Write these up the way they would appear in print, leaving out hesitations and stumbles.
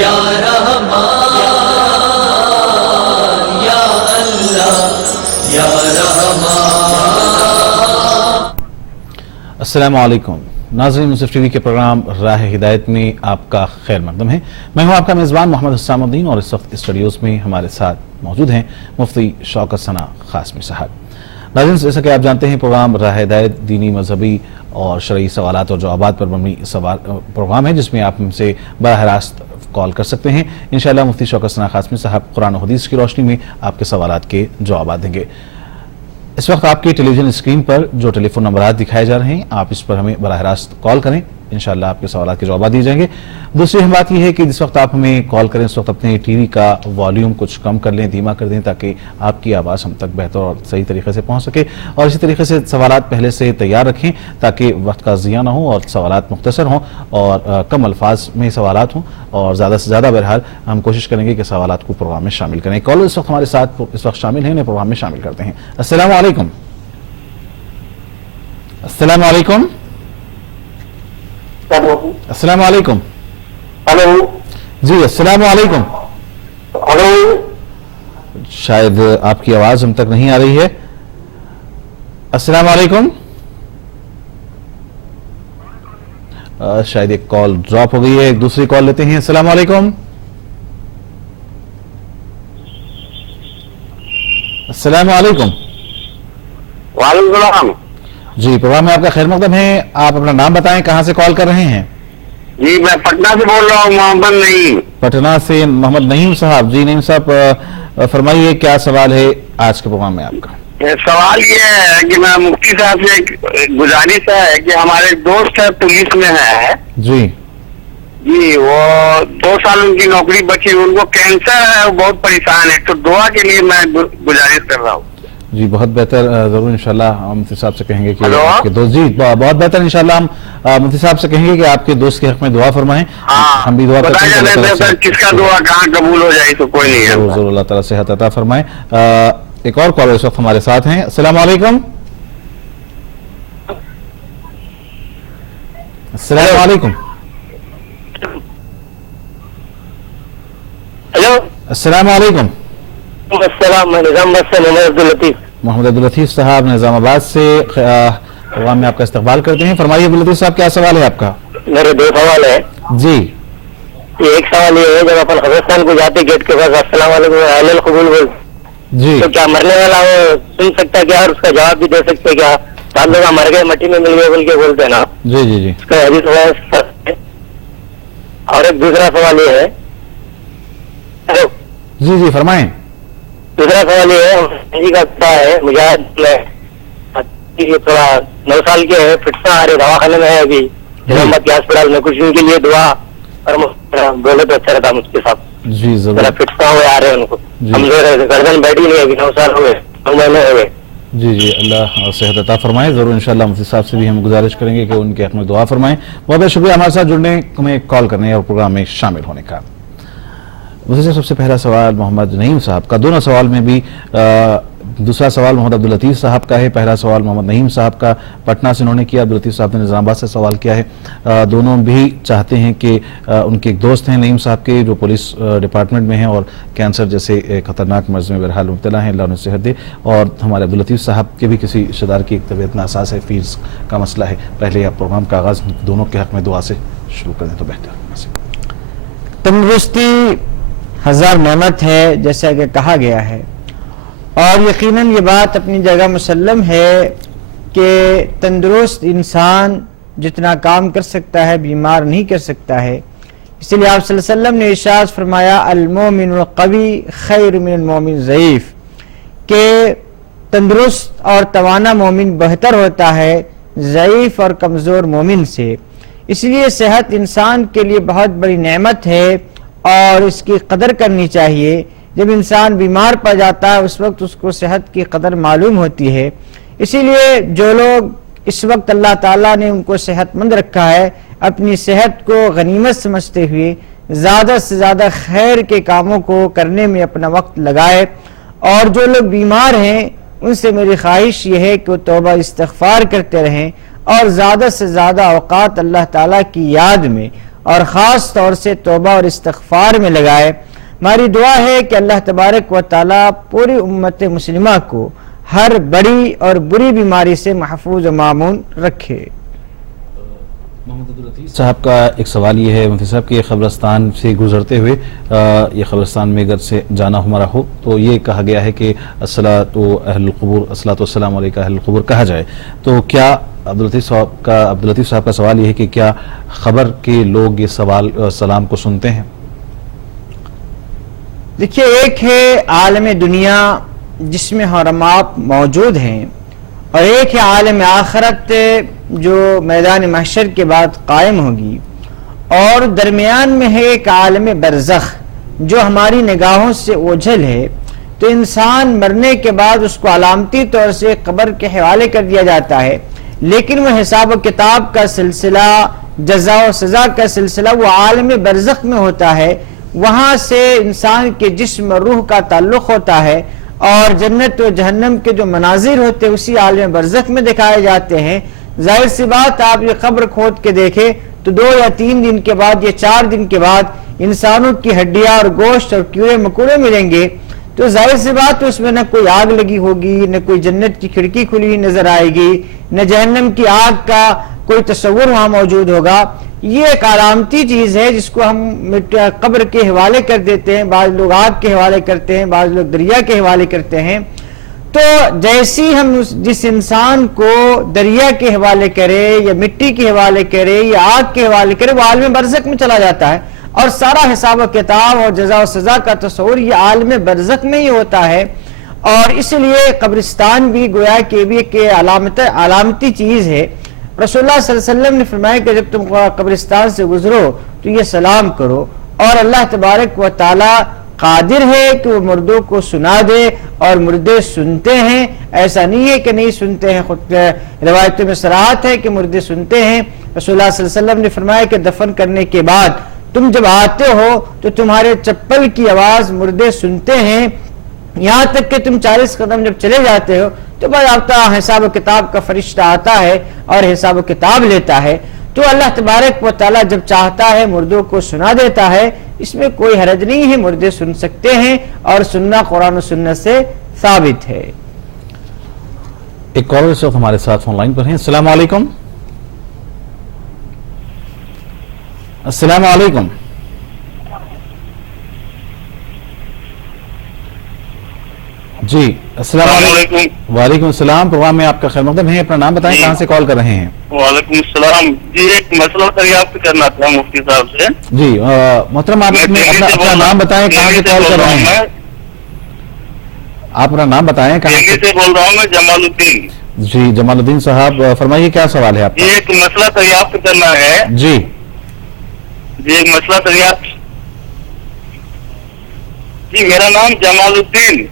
یا رحمان یا اللہ یا رحمان۔ السلام علیکم ناظرین، منصف ٹی وی کے پروگرام راہ ہدایت میں آپ کا خیر مقدم ہے۔ میں ہوں آپ کا میزبان محمد حسام الدین، اور اس وقت اسٹوڈیوز میں ہمارے ساتھ موجود ہیں مفتی شوکت ثنا قاسمی صاحب۔ ناظرین، جیسا کہ آپ جانتے ہیں پروگرام راہ ہدایت دینی، مذہبی اور شرعی سوالات اور جوابات پر مبنی پروگرام ہے، جس میں آپ ہم سے براہ راست کال کر سکتے ہیں۔ انشاءاللہ مفتی شوکت ثنا قاسمی صاحب قرآن و حدیث کی روشنی میں آپ کے سوالات کے جوابات دیں گے۔ اس وقت آپ کی ٹیلی ویژن اسکرین پر جو ٹیلی فون نمبرات دکھائے جا رہے ہیں، آپ اس پر ہمیں براہ راست کال کریں، انشاءاللہ آپ کے سوالات کے جوابات دیے جائیں گے۔ دوسری اہم بات یہ ہے کہ جس وقت آپ ہمیں کال کریں اس وقت اپنے ٹی وی کا والیوم کچھ کم کر لیں، دھیما کر دیں، تاکہ آپ کی آواز ہم تک بہتر اور صحیح طریقے سے پہنچ سکے، اور اسی طریقے سے سوالات پہلے سے تیار رکھیں تاکہ وقت کا ضیاع نہ ہو اور سوالات مختصر ہوں اور کم الفاظ میں سوالات ہوں، اور زیادہ سے زیادہ بہرحال ہم کوشش کریں گے کہ سوالات کو پروگرام میں شامل کریں۔ کالر اس وقت ہمارے ساتھ اس وقت شامل ہیں، انہیں پروگرام میں شامل کرتے ہیں۔ السلام علیکم۔ السلام علیکم۔ السلام علیکم۔ ہلو جی السلام علیکم۔ ہلو، شاید آپ کی آواز ہم تک نہیں آ رہی ہے۔ السلام علیکم۔ شاید ایک کال ڈراپ ہو گئی ہے، ایک دوسری کال لیتے ہیں۔ السلام علیکم۔ السلام علیکم۔ وعلیکم السلام۔ جی پروگرام میں آپ کا خیر مقدم ہے، آپ اپنا نام بتائیں، کہاں سے کال کر رہے ہیں؟ جی میں پٹنہ سے بول رہا ہوں، محمد نعیم۔ پٹنہ سے محمد نعیم صاحب۔ جی نعیم صاحب فرمائیے، کیا سوال ہے آج کے پروگرام میں آپ کا؟ سوال یہ ہے کہ میں مفتی صاحب سے گزارش ہے کہ ہمارے دوست ہے پولیس میں ہے جی جی، وہ 2 سال ان کی نوکری بچی، ان کو کینسر ہے، وہ بہت پریشان ہے، تو دعا کے لیے میں گزارش کر رہا ہوں۔ جی بہت بہتر، ضرور انشاءاللہ ہم مفتی صاحب سے کہیں گے کہ ہلو؟ آپ کے دوست، جی بہت بہتر، انشاءاللہ ہم مفتی صاحب سے کہیں گے کہ آپ کے دوست کے حق میں دعا فرمائیں۔ ہم بھی دعا کرتے ہیں کہ اللہ تعالیٰ کس کا دعا کہاں قبول ہو جائے تو کوئی نہیں ہے۔ ضرور اللہ تعالیٰ صحت عطا فرمائیں۔ ایک اور کالر اس وقت ہمارے ساتھ ہیں۔ السلام علیکم۔ السلام علیکم۔ ہلو، السلام علیکم۔ السلام، میں نظام آباد سے محمد عبداللطیف۔ محمد عبداللطیف صاحب نظام آباد سے پروگرام میں آپ کا استقبال کرتے ہیں۔ فرمائیے عبداللطیف صاحب، کیا سوال ہے آپ کا؟ میرے 2 سوال ہے۔ جی ایک سوال یہ ہے، جب اپن قبرستان کو جاتے گیٹ کے پاس السلام علیکم اہل القبول بول، جی تو کیا مرنے والا وہ سن سکتا ہے کیا، اور اس کا جواب بھی دے سکتے کیا؟ بعض لوگ مر گئے مٹی میں مل گئے بول کے بولتے ہیں نا، جی جی جی اس کا حدیث ہے۔ اور ایک دوسرا سوال یہ ہے، جی جی فرمائیں۔ دوسرا سوال یہ ہے، جی کا پتا ہے مجاہد میں یہ تھوڑا 9 سال کے ہے، فٹنا آ رہے دواخانے میں ہے ابھی محمد کے ہاسپٹل میں، کچھ ان کے لیے دعا اور بولے تو اچھا رہتا مجھ کے ساتھ۔ جی ضرور فٹنا ہوئے آ رہے ہیں ان کو، جی۔ ہم گردن بیٹھی نہیں ابھی 9 سال ہوئے، 9 مہینے ہوئے۔ جی جی اللہ صحت عطا فرمائے۔ ضرور انشاءاللہ مفتی صاحب سے بھی ہم گزارش کریں گے کہ ان کے حق میں دعا فرمائیں۔ بہت بہت شکریہ ہمارے ساتھ جڑنے، ہمیں کال کرنے اور پروگرام میں شامل ہونے کا۔ مجھے سے سب سے پہلا سوال محمد نعیم صاحب کا، دونوں سوال میں بھی دوسرا سوال محمد عبداللطیف صاحب کا ہے، پہلا سوال محمد نعیم صاحب کا پٹنہ سے انہوں نے کیا، عبداللطیف صاحب نے نظام آباد سے سوال کیا ہے۔ دونوں بھی چاہتے ہیں کہ ان کے ایک دوست ہیں نعیم صاحب کے جو پولیس ڈپارٹمنٹ میں ہیں اور کینسر جیسے خطرناک مرض میں بہرحال مبتلا ہیں، اللہ انہیں صحت دے، اور ہمارے عبداللطیف صاحب کے بھی کسی رشتہ دار کی ایک طبیعت ناساز ہے، فیس کا مسئلہ ہے۔ پہلے آپ پروگرام کا آغاز دونوں کے حق میں دعا سے شروع کر دیں تو بہتر۔ تندرستی 1000 نعمت ہے جیسا کہ کہا گیا ہے، اور یقیناً یہ بات اپنی جگہ مسلم ہے کہ تندرست انسان جتنا کام کر سکتا ہے بیمار نہیں کر سکتا ہے۔ اس لیے آپ صلی اللہ علیہ وسلم نے ارشاد فرمایا المومن القوی خیر من المومن ضعیف، کہ تندرست اور توانا مومن بہتر ہوتا ہے ضعیف اور کمزور مومن سے۔ اس لیے صحت انسان کے لیے بہت بڑی نعمت ہے اور اس کی قدر کرنی چاہیے۔ جب انسان بیمار پڑ جاتا ہے اس وقت اس کو صحت کی قدر معلوم ہوتی ہے۔ اسی لیے جو لوگ اس وقت اللہ تعالیٰ نے ان کو صحت مند رکھا ہے، اپنی صحت کو غنیمت سمجھتے ہوئے زیادہ سے زیادہ خیر کے کاموں کو کرنے میں اپنا وقت لگائے، اور جو لوگ بیمار ہیں ان سے میری خواہش یہ ہے کہ وہ توبہ استغفار کرتے رہیں اور زیادہ سے زیادہ اوقات اللہ تعالیٰ کی یاد میں اور خاص طور سے توبہ اور استغفار میں لگائے۔ ہماری دعا ہے کہ اللہ تبارک و تعالی پوری امت مسلمہ کو ہر بڑی اور بری بیماری سے محفوظ و مامون رکھے۔ محمد عبداللطیف صاحب کا ایک سوال یہ ہے مفتی صاحب کہ یہ قبرستان سے گزرتے ہوئے یہ قبرستان میں اگر سے جانا ہمارا ہو تو یہ کہا گیا ہے کہ الصلاۃ اہل القبور الصلاۃ والسلام علیکہ اہل القبور کہا جائے، تو کیا عبداللطیف صاحب کا سوال یہ ہے کہ کیا خبر کے لوگ یہ سلام کو سنتے ہیں؟ دیکھیے، ایک ہے عالم دنیا جس میں ہم آپ موجود ہیں، اور ایک ہے عالم آخرت جو میدان محشر کے بعد قائم ہوگی، اور درمیان میں ہے ایک عالم برزخ جو ہماری نگاہوں سے اوجھل ہے۔ تو انسان مرنے کے بعد اس کو علامتی طور سے قبر کے حوالے کر دیا جاتا ہے، لیکن وہ حساب و کتاب کا سلسلہ، جزا و سزا کا سلسلہ وہ عالم برزخ میں ہوتا ہے۔ وہاں سے انسان کے جسم اور روح کا تعلق ہوتا ہے، اور جنت و جہنم کے جو مناظر ہوتے ہیں اسی عالم برزخ میں دکھائے جاتے ہیں۔ ظاہر سی بات، آپ یہ قبر کھود کے دیکھیں تو 2 یا 3 دن کے بعد یا 4 دن کے بعد انسانوں کی ہڈیاں اور گوشت اور کیڑے مکوڑے ملیں گے، تو ظاہر سی بات اس میں نہ کوئی آگ لگی ہوگی، نہ کوئی جنت کی کھڑکی کھلی ہوئی نظر آئے گی، نہ جہنم کی آگ کا کوئی تصور وہاں موجود ہوگا۔ یہ ایک علامتی چیز ہے جس کو ہم قبر کے حوالے کر دیتے ہیں، بعض لوگ آگ کے حوالے کرتے ہیں، بعض لوگ دریا کے حوالے کرتے ہیں۔ تو جیسی ہم جس انسان کو دریا کے حوالے کرے یا مٹی کے حوالے کرے یا آگ کے حوالے کرے، وہ عالم برزخ میں چلا جاتا ہے، اور سارا حساب و کتاب اور جزا و سزا کا تصور یہ عالم برزخ میں ہی ہوتا ہے۔ اور اس لیے قبرستان بھی گویا کہ بھی ایک علامتی چیز ہے۔ رسول اللہ صلی اللہ علیہ وسلم نے فرمایا کہ جب تم قبرستان سے گزرو تو یہ سلام کرو، اور اللہ تبارک و تعالی قادر ہے کہ وہ مردوں کو سنا دے، اور مردے سنتے ہیں، ایسا نہیں ہے کہ نہیں سنتے ہیں، خود روایتوں میں صراحت ہے کہ مردے سنتے ہیں۔ رسول اللہ صلی اللہ علیہ وسلم نے فرمایا کہ دفن کرنے کے بعد تم جب آتے ہو تو تمہارے چپل کی آواز مردے سنتے ہیں، یہاں تک کہ تم 40 قدم جب چلے جاتے ہو تو باضابطہ حساب و کتاب کا فرشتہ آتا ہے اور حساب و کتاب لیتا ہے۔ تو اللہ تبارک و تعالیٰ جب چاہتا ہے مردوں کو سنا دیتا ہے، اس میں کوئی حرج نہیں ہے، مردے سن سکتے ہیں، اور سننا قرآن و سنت سے ثابت ہے۔ ایک کالر اس وقت ہمارے ساتھ فون لائن پر ہیں۔ السلام علیکم۔ السلام علیکم۔ جی السلام علیکم۔ وعلیکم السلام، پروگرام میں آپ کا خیر مقدم ہے، اپنا نام بتائیں، کہاں سے کال کر رہے ہیں؟ وعلیکم السلام جی، ایک مسئلہ دریافت کرنا تھا مفتی صاحب سے۔ جی محترم، آپ اپنا نام بتائیں، کہاں سے کال کر رہے ہیں؟ آپ اپنا نام بتائیں، کہاں سے بول رہا ہوں میں؟ جمال الدین۔ جی جمال الدین صاحب فرمائیے، کیا سوال ہے آپ کا؟ ایک مسئلہ دریافت کرنا ہے جی جی، ایک مسئلہ دریافت۔ جی میرا نام جمال الدین۔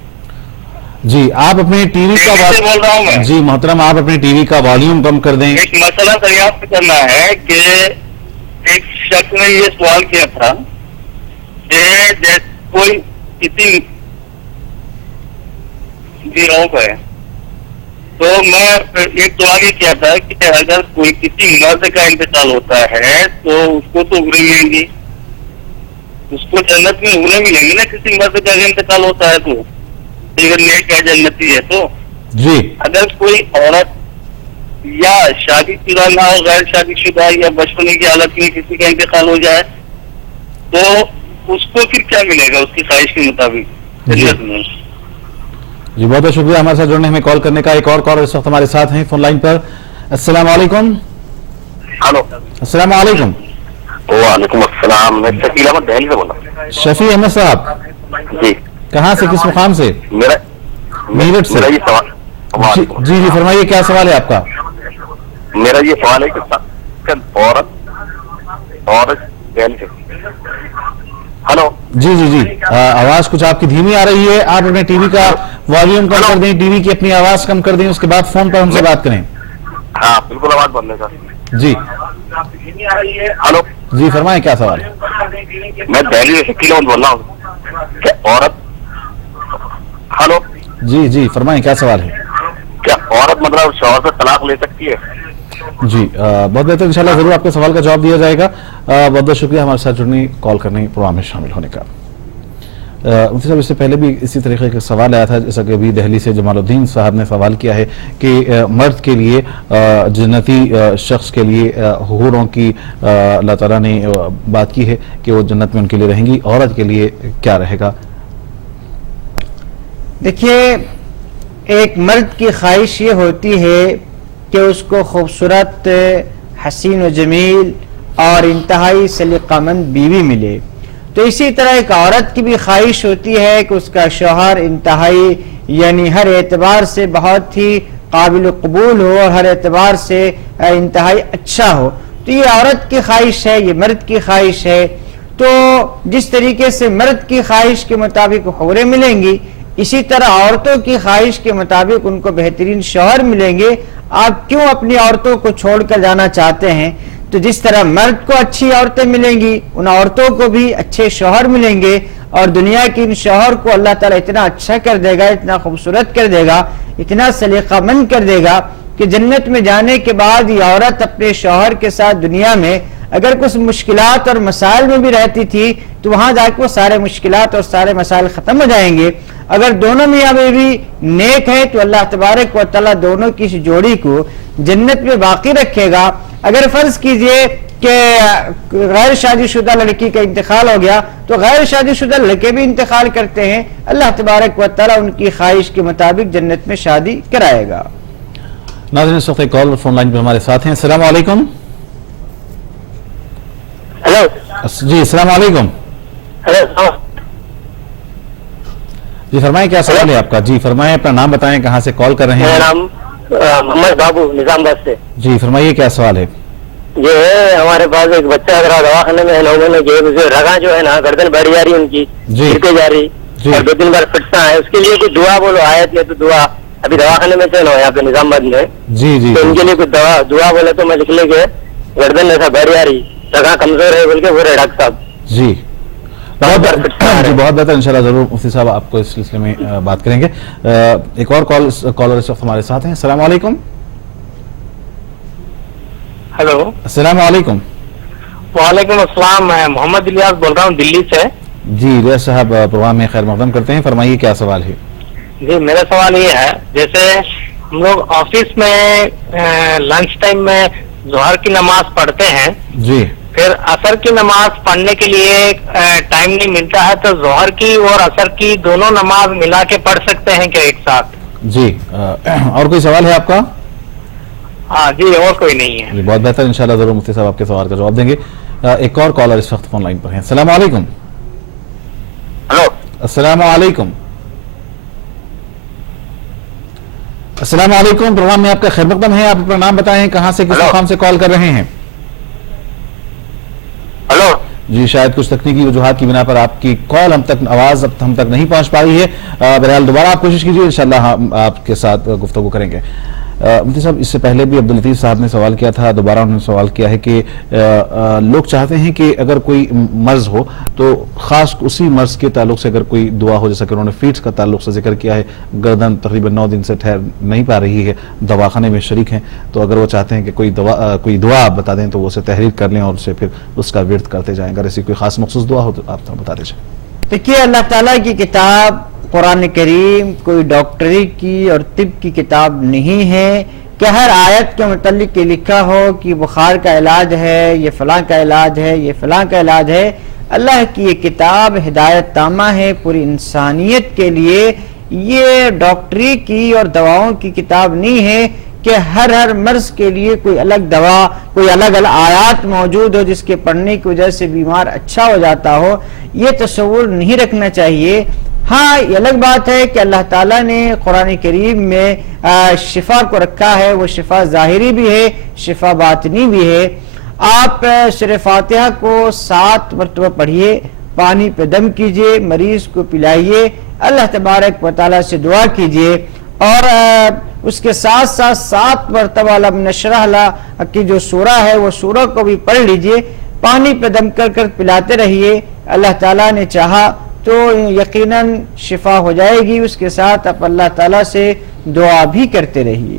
جی آپ اپنے ٹی وی کا بول رہا ہوں میں۔ جی محترم، آپ اپنے ٹی وی کا والیوم کم کر دیں۔ ایک مسئلہ دریافت کرنا ہے کہ ایک شخص نے یہ سوال کیا تھا کہ جیسے کوئی کسی گروہ ہے، تو میں ایک سوال یہ کیا تھا کہ اگر کوئی کسی مرد کا انتقال ہوتا ہے تو اس کو تو اگرے ملیں گی، اس کو جنت میں اگرے ملیں گی نا، کسی مرد کا انتقال ہوتا ہے تو اگر نیک ہے جنتی ہے تو۔ جی اگر کوئی عورت یا شادی شدہ نہ ہو، غیر شادی شدہ یا بچپنے کی حالت میں کسی کا انتقال ہو جائے تو اس کو پھر کیا ملے گا اس کی خواہش کے مطابق جنت میں؟ جی بہت بہت شکریہ ہمارے ساتھ جڑنے، ہمیں کال کرنے کا۔ ایک اور کال اس وقت ہمارے ساتھ ہیں فون لائن پر۔ السلام علیکم۔ ہلو، السلام علیکم۔ وعلیکم السلام، میں شفیع احمد دہلی سے بول رہا ہوں۔ شفیع احمد صاحب جی، کہاں سے، کس مقام سے؟ میرٹھ سے۔ میرا یہ سوال جی جی فرمائیے، کیا سوال ہے آپ کا؟ میرا یہ سوال ہے کہ عورت ہلو جی جی جی آواز کچھ آپ کی دھیمی آ رہی ہے، آپ اپنے ٹی وی کا والیوم کم کر دیں، ٹی وی کی اپنی آواز کم کر دیں، اس کے بعد فون پر ہم سے بات کریں۔ ہاں بالکل، آواز بند ہے سر۔ جی ہلو جی فرمائیں، کیا سوال ہے؟ میں دہلی سے شکیل احمد بول رہا ہوں کہ عورت ہلو جی جی فرمائیں، کیا سوال ہے؟ کیا عورت مطلب شوہر سے طلاق لے سکتی ہے؟ جی بہت بہتر، انشاءاللہ ضرور آپ کے سوال کا جواب دیا جائے گا. بہت بہت شکریہ ہمارے ساتھ جڑنے، کال کرنے، پروگرام میں شامل ہونے کا. مفتی صاحب اس سے پہلے بھی اسی طریقے کا سوال آیا تھا، جیسا کہ ابھی دہلی سے جمال الدین صاحب نے سوال کیا ہے کہ مرد کے لیے جنتی شخص کے لیے حوروں کی اللہ تعالیٰ نے بات کی ہے کہ وہ جنت میں ان کے لیے رہیں گی، عورت کے لیے کیا رہے گا؟ دیکھیے، ایک مرد کی خواہش یہ ہوتی ہے کہ اس کو خوبصورت، حسین و جمیل اور انتہائی سلیقہ مند بیوی ملے. تو اسی طرح ایک عورت کی بھی خواہش ہوتی ہے کہ اس کا شوہر انتہائی یعنی ہر اعتبار سے بہت ہی قابل قبول ہو اور ہر اعتبار سے انتہائی اچھا ہو. تو یہ عورت کی خواہش ہے، یہ مرد کی خواہش ہے. تو جس طریقے سے مرد کی خواہش کے مطابق حوریں ملیں گی، اسی طرح عورتوں کی خواہش کے مطابق ان کو بہترین شوہر ملیں گے. آپ کیوں اپنی عورتوں کو چھوڑ کر جانا چاہتے ہیں؟ تو جس طرح مرد کو اچھی عورتیں ملیں گی، ان عورتوں کو بھی اچھے شوہر ملیں گے، اور دنیا کی ان شوہر کو اللہ تعالیٰ اتنا اچھا کر دے گا، اتنا خوبصورت کر دے گا، اتنا سلیقہ مند کر دے گا کہ جنت میں جانے کے بعد یہ عورت اپنے شوہر کے ساتھ دنیا میں اگر کچھ مشکلات اور مسائل میں بھی رہتی تھی تو وہاں جا کے وہ سارے مشکلات اور سارے مسائل ختم ہو جائیں گے. اگر دونوں میاں بیوی نیک ہیں تو اللہ تبارک و تعالیٰ دونوں کی اس جوڑی کو جنت میں باقی رکھے گا. اگر فرض کیجئے کہ غیر شادی شدہ لڑکی کا انتقال ہو گیا تو غیر شادی شدہ لڑکے بھی انتقال کرتے ہیں، اللہ تبارک و تعالیٰ ان کی خواہش کے مطابق جنت میں شادی کرائے گا. ناظرین اس وقت ایک کال فون لائن پہ ہمارے ساتھ ہیں. السلام علیکم. ہلو جی السلام علیکم. ہلو جی فرمائیں کیا سوال ہے آپ کا؟ جی فرمائیں، اپنا نام بتائیں، کہاں سے کال کر رہے میرا ہیں؟ نام محمد بابو نظام آباد سے. جی فرمائیے کیا سوال ہے؟ یہ ہے ہمارے پاس ایک بچہ اگر دواخانے میں ہے 9 مہینے کی، اسے رگاں جو ہے نا گردن بڑھ جا رہی ان کی، جی. گرتے جا رہی جی. اور 2-3 بار پھٹتا ہے. اس کے لیے کچھ دعا بولو، آیت ہے تو دعا ابھی دواخانے میں سے یہاں پہ نظام آباد میں. جی جی تو ان کے لیے کچھ دعا بولے تو میں لکھ لے کے گردن ایسا بڑھ جا رہی، رگاں کمزور ہے بول کے بولے ڈاکٹر صاحب. جی بہت بہتر، انشاءاللہ ضرور مفتی صاحب آپ کو اس سلسلے میں بات کریں گے. ایک اور کالر اس وقت ہمارے ساتھ ہیں. السلام علیکم. ہلو السلام علیکم. وعلیکم السلام. میں محمد الیاس بول رہا ہوں دلی سے. جی ریاض صاحب پروگرام میں خیر مقدم کرتے ہیں، فرمائیے کیا سوال ہے؟ جی میرا سوال یہ ہے، جیسے ہم لوگ آفس میں لنچ ٹائم میں ظہر کی نماز پڑھتے ہیں، جی پھر عصر کی نماز پڑھنے کے لیے ٹائم نہیں ملتا ہے، تو ظہر کی اور عصر کی دونوں نماز ملا کے پڑھ سکتے ہیں کیا ایک ساتھ؟ جی اور کوئی سوال ہے آپ کا؟ ہاں جی اور کوئی نہیں ہے. جی بہت بہتر، انشاءاللہ ضرور مفتی صاحب آپ کے سوال کا جواب دیں گے. ایک اور کالر اس وقت فون لائن پر ہیں. السلام علیکم. ہلو السلام علیکم. السلام علیکم. پروگرام میں آپ کا خیر مقدم ہے، آپ اپنا نام بتائیں، کہاں سے کس مقام سے کال کر رہے ہیں؟ ہلو جی شاید کچھ تکنیکی وجوہات کی بنا پر آپ کی کال آواز اب ہم تک نہیں پہنچ پا رہی ہے. بہرحال دوبارہ آپ کوشش کیجیے، انشاءاللہ ہم آپ کے ساتھ گفتگو کریں گے. مفتی صاحب اس سے پہلے بھی عبداللطیف صاحب نے سوال کیا تھا، دوبارہ انہوں نے سوال کیا ہے کہ لوگ چاہتے ہیں کہ اگر کوئی مرض ہو تو خاص اسی مرض کے تعلق سے اگر کوئی دعا ہو، جیسا کہ انہوں نے فیٹس کا تعلق سے ذکر کیا ہے، گردن تقریباً 9 دن سے ٹھہر نہیں پا رہی ہے، دواخانے میں شریک ہیں، تو اگر وہ چاہتے ہیں کہ کوئی دعا آپ بتا دیں تو وہ اسے تحریر کر لیں اور اسے پھر اس کا ورد کرتے جائیں. اگر ایسی کوئی خاص مخصوص دعا ہو تو آپ بتا دیجیے. دیکھیے، اللہ تعالیٰ کی کتاب قرآن کریم کوئی ڈاکٹری کی اور طب کی کتاب نہیں ہے کہ ہر آیت کے متعلق یہ لکھا ہو کہ بخار کا علاج ہے، یہ فلاں کا علاج ہے، یہ فلاں کا علاج ہے. اللہ کی یہ کتاب ہدایت تامہ ہے پوری انسانیت کے لیے. یہ ڈاکٹری کی اور دواؤں کی کتاب نہیں ہے کہ ہر مرض کے لیے کوئی الگ دوا، کوئی الگ آیات موجود ہو جس کے پڑھنے کی وجہ سے بیمار اچھا ہو جاتا ہو. یہ تصور نہیں رکھنا چاہیے. ہاں یہ الگ بات ہے کہ اللہ تعالیٰ نے قرآن کریم میں شفا کو رکھا ہے، وہ شفا ظاہری بھی ہے، شفا باطنی بھی ہے. آپ سورہ فاتحہ کو 7 مرتبہ پڑھیے، پانی پہ دم کیجئے، مریض کو پلائیے، اللہ تبارک و تعالیٰ سے دعا کیجئے، اور اس کے ساتھ 7 مرتبہ علم نشرح لک کی جو سورہ ہے وہ سورہ کو بھی پڑھ لیجئے، پانی پہ دم کر پلاتے رہیے. اللہ تعالیٰ نے چاہا تو یقیناً شفا ہو جائے گی. اس کے ساتھ آپ اللہ تعالیٰ سے دعا بھی کرتے رہیے.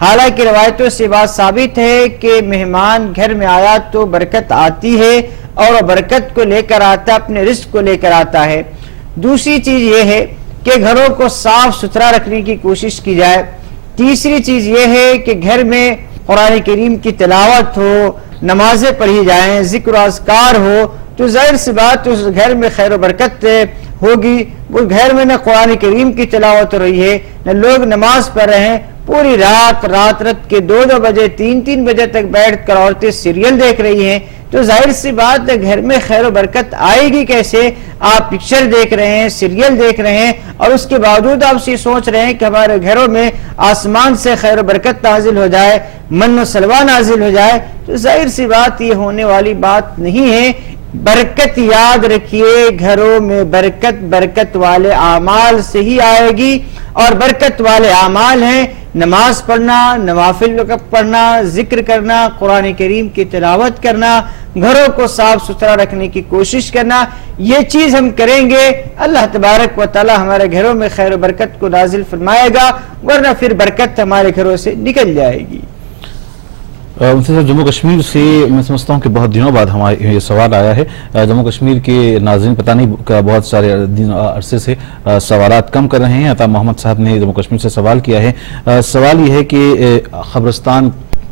حالانکہ روایتوں سے بات ثابت ہے کہ مہمان گھر میں آیا تو برکت آتی ہے اور وہ برکت کو لے کر آتا ہے، اپنے رزق کو لے کر آتا ہے۔ دوسری چیز یہ ہے کہ گھروں کو صاف ستھرا رکھنے کی کوشش کی جائے۔ تیسری چیز یہ ہے کہ گھر میں قرآن کریم کی تلاوت ہو، نمازیں پڑھی جائیں، ذکر و اذکار ہو، تو ظاہر سی بات اس گھر میں خیر و برکت ہوگی۔ وہ گھر میں نہ قرآن کریم کی تلاوت ہو رہی ہے، نہ لوگ نماز پڑھ رہے ہیں، پوری رات کے 2 بجے 3 بجے تک بیٹھ کر عورتیں سیریل دیکھ رہی ہیں، تو ظاہر سی بات ہے گھر میں خیر و برکت آئے گی کیسے؟ آپ پکچر دیکھ رہے ہیں، سیریل دیکھ رہے ہیں، اور اس کے باوجود آپ یہ سوچ رہے ہیں کہ ہمارے گھروں میں آسمان سے خیر و برکت نازل ہو جائے، من و سلوہ نازل ہو جائے، تو ظاہر سی بات یہ ہونے والی بات نہیں ہے۔ برکت یاد رکھیے، گھروں میں برکت والے اعمال سے ہی آئے گی، اور برکت والے اعمال ہیں نماز پڑھنا، نوافل پڑھنا، ذکر کرنا، قرآن کریم کی تلاوت کرنا، گھروں کو صاف ستھرا رکھنے کی کوشش کرنا۔ یہ چیز ہم کریں گے، اللہ تبارک و تعالی ہمارے گھروں میں خیر و برکت کو نازل فرمائے گا، ورنہ پھر برکت ہمارے گھروں سے نکل جائے گی۔ جموں کشمیر سے میں سمجھتا ہوں کہ بہت دنوں بعد ہمارے یہ سوال آیا ہے۔ جموں کشمیر کے ناظرین پتہ نہیں بہت سارے عرصے سے سوالات کم کر رہے ہیں۔ عطا محمد صاحب نے جموں کشمیر سے سوال کیا ہے۔ سوال یہ ہے کہ قبرستان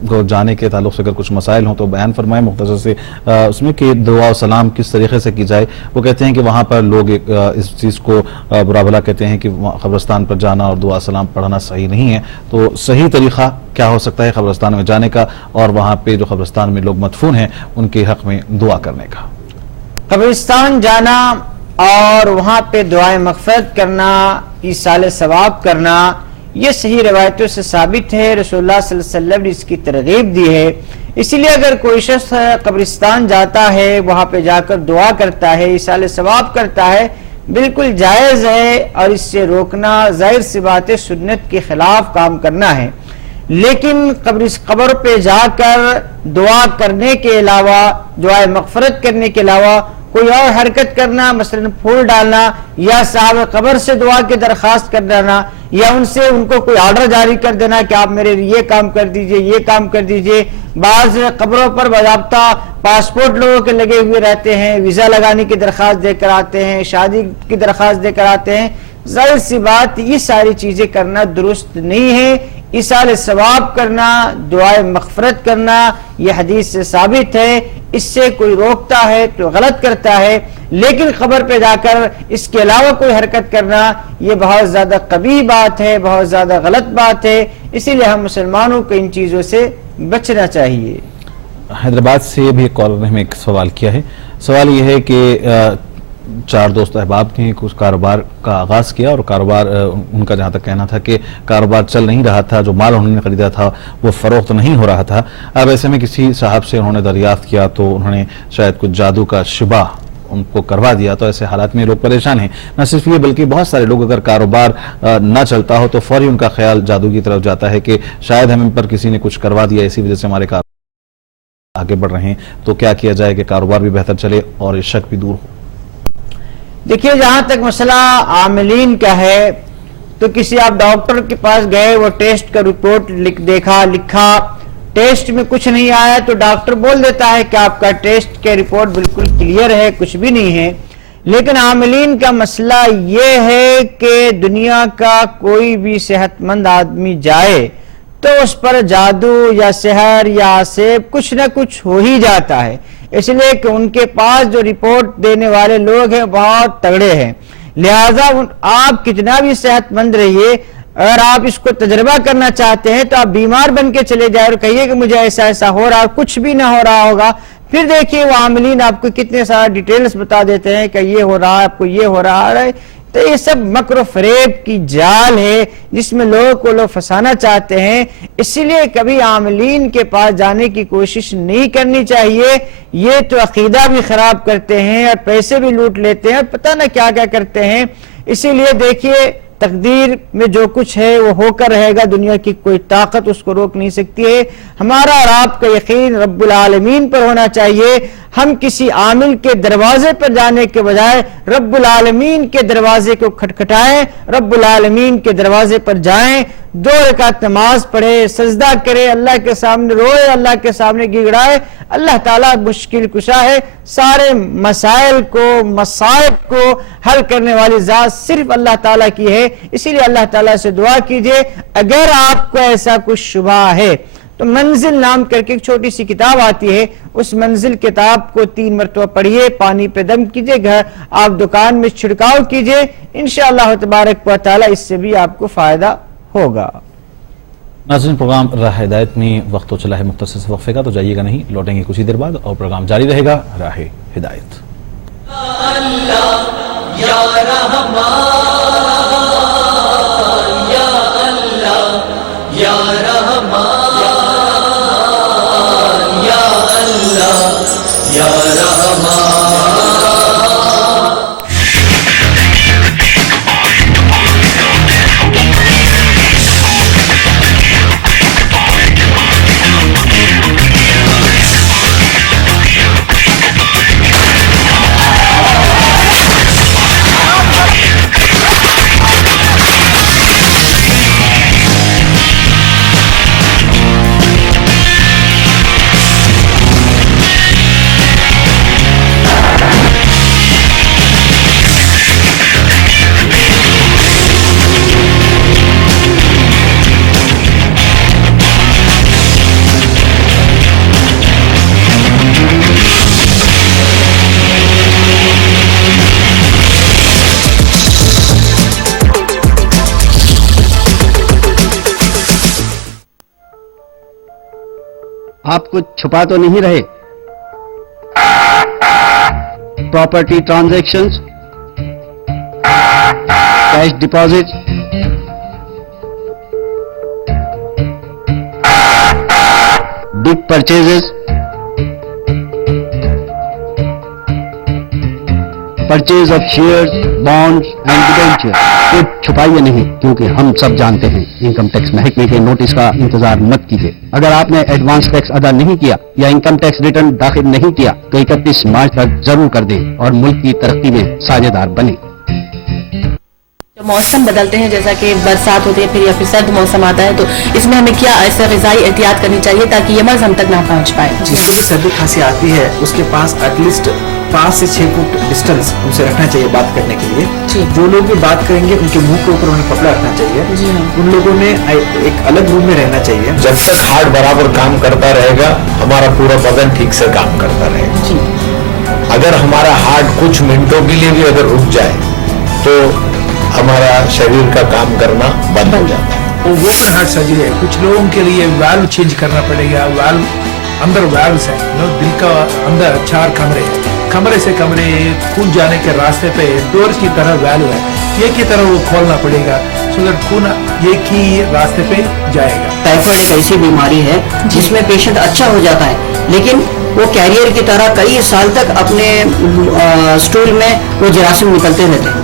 کو جانے کے تعلق سے اگر کچھ مسائل ہوں تو بیان فرمائیں مختصر سے اس میں کہ دعا و سلام کس طریقے سے کی جائے۔ وہ کہتے ہیں کہ وہاں پر لوگ اس چیز کو برا بھلا کہتے ہیں کہ قبرستان پر جانا اور دعا سلام پڑھنا صحیح نہیں ہے، تو صحیح طریقہ کیا ہو سکتا ہے قبرستان میں جانے کا اور وہاں پہ جو قبرستان میں لوگ مدفون ہیں ان کے حق میں دعا کرنے کا؟ قبرستان جانا اور وہاں پہ دعائیں مغفرت کرنا، ایصال ثواب کرنا، یہ صحیح روایتوں سے ثابت ہے۔ رسول اللہ صلی اللہ علیہ وسلم نے اس کی ترغیب دی ہے۔ اسی لیے اگر کوئی شخص قبرستان جاتا ہے، وہاں پہ جا کر دعا کرتا ہے، ایصال ثواب کرتا ہے، بالکل جائز ہے، اور اس سے روکنا ظاہر سی بات ہے سنت کے خلاف کام کرنا ہے۔ لیکن قبر پہ جا کر دعا کرنے کے علاوہ، دعائے مغفرت کرنے کے علاوہ کوئی اور حرکت کرنا، مثلا پھول ڈالنا، یا صاحب قبر سے دعا کی درخواست کر دینا، یا ان کو کوئی آرڈر جاری کر دینا کہ آپ میرے لیے یہ کام کر دیجئے، یہ کام کر دیجئے۔ بعض قبروں پر باضابطہ پاسپورٹ لوگوں کے لگے ہوئے رہتے ہیں، ویزا لگانے کی درخواست دے کر آتے ہیں، شادی کی درخواست دے کر آتے ہیں۔ ظاہر سی بات یہ ساری چیزیں کرنا درست نہیں ہے۔ ایصال ثواب کرنا، دعائے مغفرت کرنا، یہ حدیث سے ثابت ہے، اس سے کوئی روکتا ہے تو غلط کرتا ہے، لیکن قبر پہ جا کر اس کے علاوہ کوئی حرکت کرنا یہ بہت زیادہ قبیح بات ہے، بہت زیادہ غلط بات ہے۔ اسی لیے ہم مسلمانوں کو ان چیزوں سے بچنا چاہیے۔ حیدرآباد سے بھی ایک کالر نے ہمیں ایک سوال کیا ہے۔ سوال یہ ہے کہ 4 دوست احباب نے کچھ کاروبار کا آغاز کیا، اور کاروبار ان کا جہاں تک کہنا تھا کہ کاروبار چل نہیں رہا تھا، جو مال انہوں نے خریدا تھا وہ فروخت نہیں ہو رہا تھا۔ اب ایسے میں کسی صاحب سے انہوں نے دریافت کیا تو انہوں نے شاید کچھ جادو کا شبہ ان کو کروا دیا، تو ایسے حالات میں لوگ پریشان ہیں۔ نہ صرف یہ بلکہ بہت سارے لوگ اگر کاروبار نہ چلتا ہو تو فوری ان کا خیال جادو کی طرف جاتا ہے کہ شاید ہم پر کسی نے کچھ کروا دیا، اسی وجہ سے ہمارے کاروبار آگے بڑھ رہے ہیں۔ تو کیا کیا جائے کہ کاروبار بھی بہتر چلے اور یہ شک بھی دور ہو؟ دیکھیے، جہاں تک مسئلہ عاملین کا ہے تو کسی آپ ڈاکٹر کے پاس گئے، وہ ٹیسٹ کا رپورٹ لکھا، ٹیسٹ میں کچھ نہیں آیا تو ڈاکٹر بول دیتا ہے کہ آپ کا ٹیسٹ کے رپورٹ بالکل کلیئر ہے، کچھ بھی نہیں ہے۔ لیکن عاملین کا مسئلہ یہ ہے کہ دنیا کا کوئی بھی صحت مند آدمی جائے تو اس پر جادو یا سحر یا عصیب کچھ نہ کچھ ہو ہی جاتا ہے، اس لیے کہ ان کے پاس جو رپورٹ دینے والے لوگ ہیں بہت تگڑے ہیں۔ لہٰذا آپ کتنا بھی صحت مند رہیے، اگر آپ اس کو تجربہ کرنا چاہتے ہیں تو آپ بیمار بن کے چلے جائیں اور کہیے کہ مجھے ایسا ایسا ہو رہا، کچھ بھی نہ ہو رہا ہوگا۔ پھر دیکھیے وہ عاملین آپ کو کتنے سارا ڈیٹیلز بتا دیتے ہیں کہ یہ ہو رہا ہے، آپ کو یہ ہو رہا ہے۔ تو یہ سب مکر و فریب کی جال ہے جس میں لوگوں کو لوگ پھنسانا چاہتے ہیں، اسی لیے کبھی عاملین کے پاس جانے کی کوشش نہیں کرنی چاہیے۔ یہ تو عقیدہ بھی خراب کرتے ہیں اور پیسے بھی لوٹ لیتے ہیں اور پتہ نہ کیا کیا کرتے ہیں۔ اسی لیے دیکھیے، تقدیر میں جو کچھ ہے وہ ہو کر رہے گا، دنیا کی کوئی طاقت اس کو روک نہیں سکتی ہے۔ ہمارا اور آپ کا یقین رب العالمین پر ہونا چاہیے۔ ہم کسی عامل کے دروازے پر جانے کے بجائے رب العالمین کے دروازے کو کھٹکھٹائیں، رب العالمین کے دروازے پر جائیں، 2 رکعت نماز پڑھے، سجدہ کرے، اللہ کے سامنے روئے، اللہ کے سامنے گڑگڑائے. اللہ تعالیٰ مشکل کشا ہے. سارے مسائل کو، مصائب کو حل کرنے والی ذات صرف اللہ تعالیٰ کی ہے. اسی لیے اللہ تعالیٰ سے دعا کیجئے. اگر آپ کو ایسا کچھ شبہ ہے تو منزل نام کر کے ایک چھوٹی سی کتاب آتی ہے، اس منزل کتاب کو 3 مرتبہ پڑھیے، پانی پہ دم کیجئے، گھر آپ دکان میں چھڑکاؤ کیجئے، انشاءاللہ تبارک و تعالی اس سے بھی آپ کو فائدہ ہوگا. ناظرین، پروگرام راہ ہدایت میں وقت تو چلا ہے مختصر سے وقفے کا، تو جائیے گا نہیں، لوٹیں گے کچھ ہی دیر بعد اور پروگرام جاری رہے گا راہ ہدایت. یا رحمان یا اللہ یا رحمان یا اللہ یا رحمان. آپ کچھ چھپا تو نہیں رہے؟ Property transactions, cash deposit, big purchases, purchase of shares, bonds and debenture. کچھ چھپائیے نہیں، کیونکہ ہم سب جانتے ہیں انکم ٹیکس محکمے کے نوٹس کا انتظار مت کیجیے. اگر آپ نے ایڈوانس ٹیکس ادا نہیں کیا یا انکم ٹیکس ریٹرن داخل نہیں کیا تو 31 مارچ تک ضرور کر دیں اور ملک کی ترقی میں ساجھے دار بنیں. موسم بدلتے ہیں، جیسا کہ برسات ہوتی ہے پھر یا پھر سرد موسم آتا ہے، تو اس میں ہمیں کیا ایسا غذائی احتیاط کرنی چاہیے تاکہ یہ مرض ہم تک نہ پہنچ پائے؟ جس کو بھی سردی کھانسی آتی ہے اس کے پاس ایٹ لیسٹ 5 سے 6 فٹ ڈسٹینس ان سے رکھنا چاہیے بات کرنے کے لیے. جو لوگ بھی بات کریں گے ان کے منہ کے اوپر انہیں کپڑا رکھنا چاہیے. ان لوگوں نے ایک الگ روم میں رہنا چاہیے. جب تک ہارٹ برابر کام کرتا رہے گا ہمارا پورا بدن ٹھیک سے کام کرتا رہے گا. اگر ہمارا ہارٹ کچھ منٹوں کے لیے بھی اگر رک جائے تو ہمارا شریر کا کام کرنا بند ہو جاتا ہے. وہ اوپن ہارٹ سرجری ہے. کچھ لوگوں کے لیے والو چینج کرنا پڑے گا. والو اندر والوز ہے، دل کا اندر 4 کمرے ہیں، کمرے سے کمرے خون جانے کے راستے پہ ڈور کی طرح والو ہے، یہ کی طرح وہ کھولنا پڑے گا سو دیٹ خون ایک ہی راستے پہ جائے گا. ٹائیفائڈ ایک ایسی بیماری ہے جس میں پیشنٹ اچھا ہو جاتا ہے لیکن وہ کیریئر کی طرح کئی سال تک اپنے اسٹول میں وہ جراثیم نکلتے رہتے ہیں.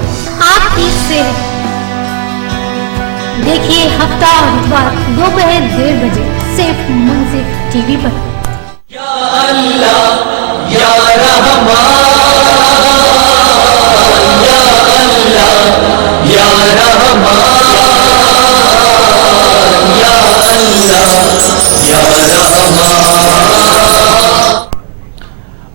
آپ کی سے دیکھیے ہفتہ اتوار دوپہر 1:30 بجے صرف منصف ٹی وی پر. یا اللہ یا رحمان یا اللہ یا رحمان یا اللہ یا رحمان.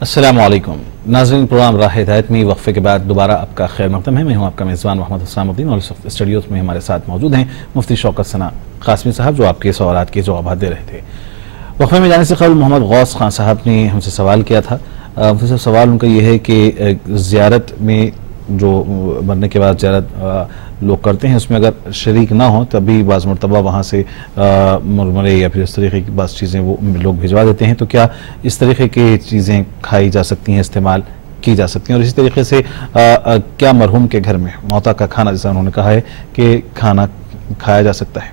السلام علیکم ناظرین، پروگرام راہ ہدایت میں وقفے کے بعد دوبارہ آپ کا خیر مقدم ہے. میں ہوں آپ کا میزبان محمد حسام الدین اور اس وقت اسٹوڈیوز میں ہمارے ساتھ موجود ہیں مفتی شوکت ثنا قاسمی صاحب جو آپ کے سوالات کے جوابات دے رہے تھے. وقفے میں جانے سے قبل محمد غوث خان صاحب نے ہم سے سوال کیا تھا. سوال ان کا یہ ہے کہ زیارت میں جو مرنے کے بعد زیارت لوگ کرتے ہیں اس میں اگر شریک نہ ہوں تبھی بعض مرتبہ وہاں سے مرمرے یا پھر اس طریقے کی بعض چیزیں وہ لوگ بھجوا دیتے ہیں، تو کیا اس طریقے کی چیزیں کھائی جا سکتی ہیں، استعمال کی جا سکتی ہیں؟ اور اسی طریقے سے کیا مرحوم کے گھر میں موتا کا کھانا جیسا انہوں نے کہا ہے کہ کھانا کھایا جا سکتا ہے؟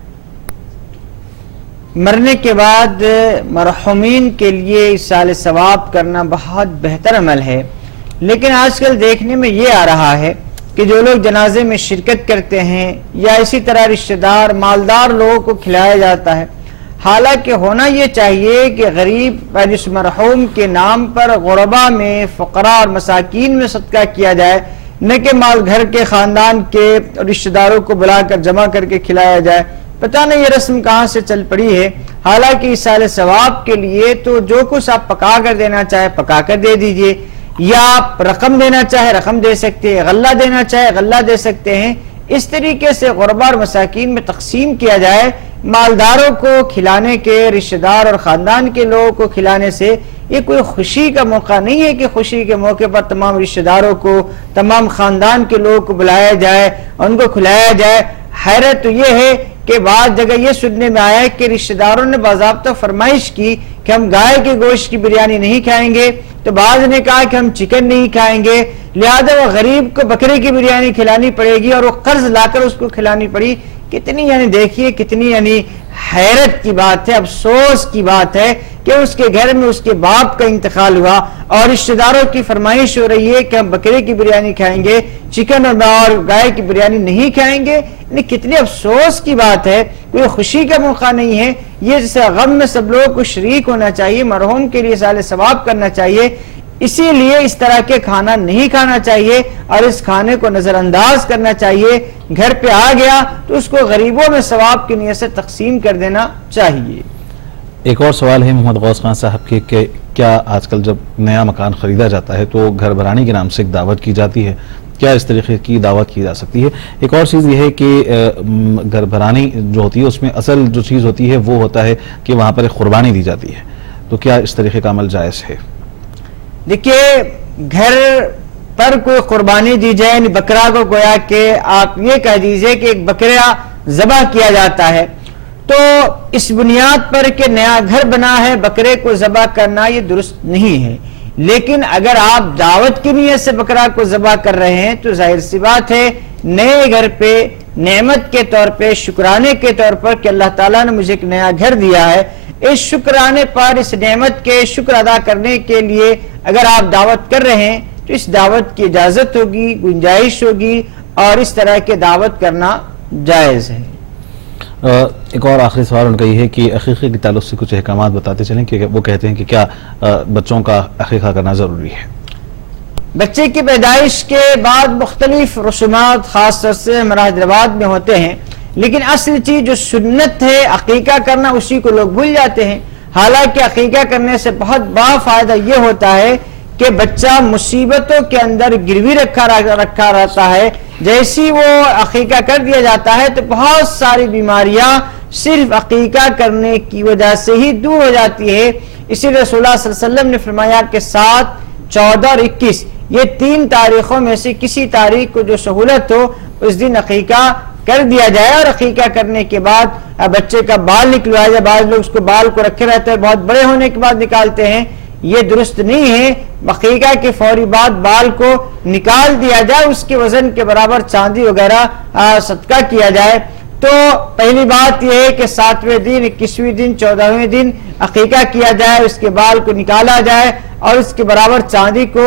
مرنے کے بعد مرحومین کے لیے ایصال ثواب کرنا بہت بہتر عمل ہے، لیکن آج کل دیکھنے میں یہ آ رہا ہے کہ جو لوگ جنازے میں شرکت کرتے ہیں یا اسی طرح رشتہ دار مالدار لوگوں کو کھلایا جاتا ہے، حالانکہ ہونا یہ چاہیے کہ غریب جس مرحوم کے نام پر غربا میں، فقراء اور مساکین میں صدقہ کیا جائے، نہ کہ مال گھر کے خاندان کے رشتہ داروں کو بلا کر جمع کر کے کھلایا جائے. پتہ نہیں یہ رسم کہاں سے چل پڑی ہے. حالانکہ ایصال ثواب کے لیے تو جو کچھ آپ پکا کر دینا چاہے پکا کر دے دیجئے, یا آپ رقم دینا چاہے رقم دے سکتے ہیں, غلہ دینا چاہے غلہ دے سکتے ہیں. اس طریقے سے غربا اور مساکین میں تقسیم کیا جائے. مالداروں کو کھلانے کے, رشتہ دار اور خاندان کے لوگوں کو کھلانے سے یہ کوئی خوشی کا موقع نہیں ہے کہ خوشی کے موقع پر تمام رشتہ داروں کو, تمام خاندان کے لوگوں کو بلایا جائے, ان کو کھلایا جائے. حیرت تو یہ ہے کہ بعض جگہ یہ سننے میں آیا ہے کہ رشتہ داروں نے باضابطہ فرمائش کی کہ ہم گائے کے گوشت کی بریانی نہیں کھائیں گے, تو بعض نے کہا کہ ہم چکن نہیں کھائیں گے, لہذا وہ غریب کو بکرے کی بریانی کھلانی پڑے گی اور وہ قرض لا کر اس کو کھلانی پڑی. کتنی دیکھیے کتنی حیرت کی بات ہے, افسوس کی بات ہے کہ اس کے گھر میں اس کے باپ کا انتقال ہوا اور رشتہ داروں کی فرمائش ہو رہی ہے کہ ہم بکرے کی بریانی کھائیں گے, چکن اور گائے کی بریانی نہیں کھائیں گے. کتنی افسوس کی بات ہے, کوئی خوشی کا موقع نہیں ہے. یہ جیسے غم میں سب لوگوں کو شریک ہونا چاہیے, مرحوم کے لیے ایصال ثواب کرنا چاہیے, اسی لیے اس طرح کے کھانا نہیں کھانا چاہیے اور اس کھانے کو نظر انداز کرنا چاہیے. گھر پہ آ گیا تو اس کو غریبوں میں ثواب کی نیت سے تقسیم کر دینا چاہیے. ایک اور سوال ہے محمد غوث خان صاحب کے کہ کیا آج کل جب نیا مکان خریدا جاتا ہے تو گھر بھرانی کے نام سے ایک دعوت کی جاتی ہے, کیا اس طریقے کی دعوت کی جا سکتی ہے؟ ایک اور چیز یہ ہے کہ گھر بھرانی جو ہوتی ہے اس میں اصل جو چیز ہوتی ہے وہ ہوتا ہے کہ وہاں پر ایک قربانی دی جاتی ہے, تو کیا اس طریقے کا عمل جائز ہے؟ دیکھیے, گھر پر کوئی قربانی دی جائے, بکرا کو گویا کہ آپ یہ کہہ دیجئے کہ ایک بکرا ذبح کیا جاتا ہے, تو اس بنیاد پر کہ نیا گھر بنا ہے بکرے کو ذبح کرنا یہ درست نہیں ہے. لیکن اگر آپ دعوت کی نیت سے بکرا کو ذبح کر رہے ہیں تو ظاہر سی بات ہے نئے گھر پہ نعمت کے طور پہ, شکرانے کے طور پر کہ اللہ تعالیٰ نے مجھے ایک نیا گھر دیا ہے, اس شکرانے پر, اس نعمت کے شکر ادا کرنے کے لیے اگر آپ دعوت کر رہے ہیں تو اس دعوت کی اجازت ہوگی, گنجائش ہوگی اور اس طرح کے دعوت کرنا جائز ہے. ایک اور آخری سوال ان کا یہ ہے کہ عقیقے کے تعلق سے کچھ احکامات بتاتے چلیں کہ وہ کہتے ہیں کہ کیا بچوں کا عقیقہ کرنا ضروری ہے؟ بچے کی پیدائش کے بعد مختلف رسومات خاص طور سے ہمارے حیدرآباد میں ہوتے ہیں, لیکن اصل چیز جو سنت ہے عقیقہ کرنا اسی کو لوگ بھول جاتے ہیں. حالانکہ عقیقہ کرنے سے بہت بڑا فائدہ یہ ہوتا ہے کہ بچہ مصیبتوں کے اندر گروی رکھا رہتا ہے. جیسی وہ عقیقہ کر دیا جاتا ہے تو بہت ساری بیماریاں صرف عقیقہ کرنے کی وجہ سے ہی دور ہو جاتی ہے. اسی لیے رسول اللہ صلی اللہ علیہ وسلم نے فرمایا کہ 7, 14 اور 21 یہ 3 تاریخوں میں سے کسی تاریخ کو جو سہولت ہو اس دن عقیقہ کر دیا جائے, اور عقیقہ کرنے کے بعد بچے کا بال نکلوایا جائے. بعض لوگ اس کو بال کو رکھے رہتے ہیں, بہت بڑے ہونے کے بعد نکالتے ہیں, یہ درست نہیں ہے. عقیقہ کے فوری بعد بال کو نکال دیا جائے, اس کے وزن کے برابر چاندی وغیرہ صدقہ کیا جائے. تو پہلی بات یہ ہے کہ 7ویں دن, 21ویں دن, 14ویں دن عقیقہ کیا جائے, اس کے بال کو نکالا جائے اور اس کے برابر چاندی کو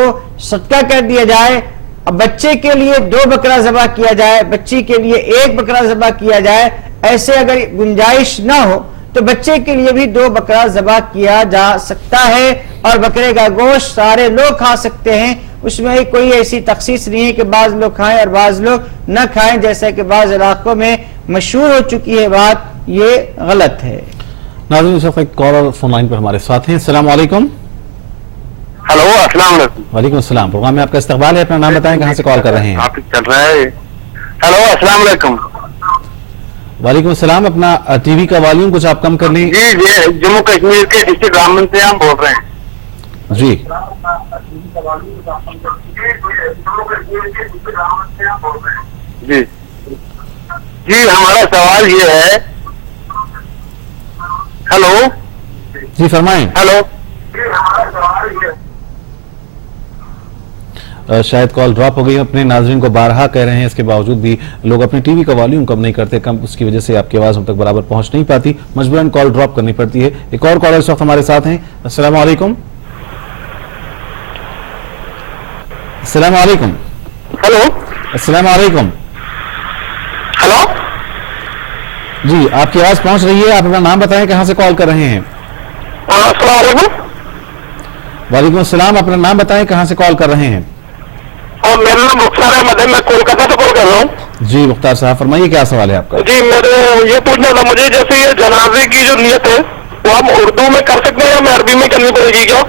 صدقہ کر دیا جائے. اب بچے کے لیے 2 بکرا ذبح کیا جائے, بچی کے لیے 1 بکرا ذبح کیا جائے. ایسے اگر گنجائش نہ ہو تو بچے کے لیے بھی 2 بکرا ذبح کیا جا سکتا ہے, اور بکرے کا گوشت سارے لوگ کھا سکتے ہیں. اس میں کوئی ایسی تخصیص نہیں ہے کہ بعض لوگ کھائیں اور بعض لوگ نہ کھائیں, جیسا کہ بعض علاقوں میں مشہور ہو چکی ہے بات, یہ غلط ہے. ناظرین اس وقت ایک کالر فون لائن پر ہمارے ساتھ ہیں. السلام علیکم. ہلو, السلام علیکم. وعلیکم السلام. پروگرام میں آپ کا استقبال ہے, اپنا نام بتائیں, کہاں سے کال کر رہے ہیں؟ آپ چل رہا ہے. ہلو, السلام علیکم. وعلیکم السلام. اپنا ٹی وی کا والیوم کچھ آپ کم کر لیں. جی, جموں کشمیر کے ڈسٹرکٹ رامبن سے ہم بول رہے ہیں. جی جی جی, ہمارا سوال یہ ہے. ہلو جی فرمائیں. ہلو, شاید کال ڈراپ ہو گئی. اپنے ناظرین کو بارہا کہہ رہے ہیں, اس کے باوجود بھی لوگ اپنی ٹی وی کا والیوم کم نہیں کرتے, کم اس کی وجہ سے آپ کی آواز ہم تک برابر پہنچ نہیں پاتی, مجبوراً کال ڈراپ کرنی پڑتی ہے. ایک اور کالر اس وقت ہمارے ساتھ ہیں. السلام علیکم. السلام علیکم. ہلو, السلام علیکم. ہلو, جی آپ کی آواز پہنچ رہی ہے, آپ اپنا نام بتائیں, کہاں سے کال کر رہے ہیں؟ السلام علیکم. وعلیکم السلام. اپنا نام بتائیں, کہاں سے کال کر رہے ہیں؟ میرا نام رخسار احمد ہے, میں کولکاتہ سے کال کر رہا ہوں. جی مختار صاحب فرمائیے کیا سوال ہے آپ کا؟ جی میرے یہ پوچھنا تھا مجھے، جیسے یہ جنازے کی جو نیت ہے وہ ہم اردو میں کر سکتے ہیں یا ہمیں عربی میں کرنی پڑے گی کیا؟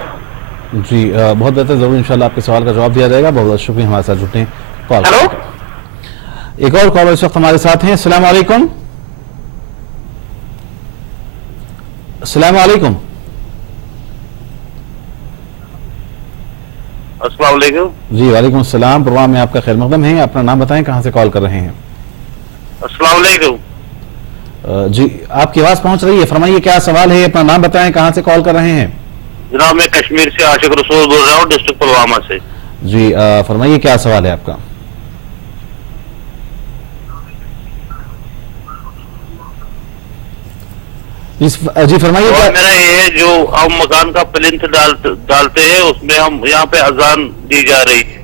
جی بہت بہتر، ضرور انشاءاللہ آپ کے سوال کا جواب دیا جائے گا. بہت بہت شکریہ ہمارے ساتھ جڑنے. ہیلو، ایک اور کالر اس وقت ہمارے ساتھ ہیں. السلام علیکم. السلام علیکم. السلام علیکم. جی وعلیکم السلام. پروگرام میں آپ کا خیر مقدم ہے. اپنا نام بتائیں، کہاں سے کال کر رہے ہیں؟ السلام علیکم. جی آپ کی آواز پہنچ رہی ہے، فرمائیے کیا سوال ہے، اپنا نام بتائیں، کہاں سے کال کر رہے ہیں؟ جناب میں کشمیر سے عاشق رسول بول رہا ہوں، ڈسٹرکٹ پلوامہ سے. جی فرمائیے کیا سوال ہے آپ کا؟ جی فرمائیے. میرا یہ ہے جو ہم مکان کا پلنتھ ڈالتے ہیں اس میں ہم یہاں پہ اذان دی جا رہی ہے،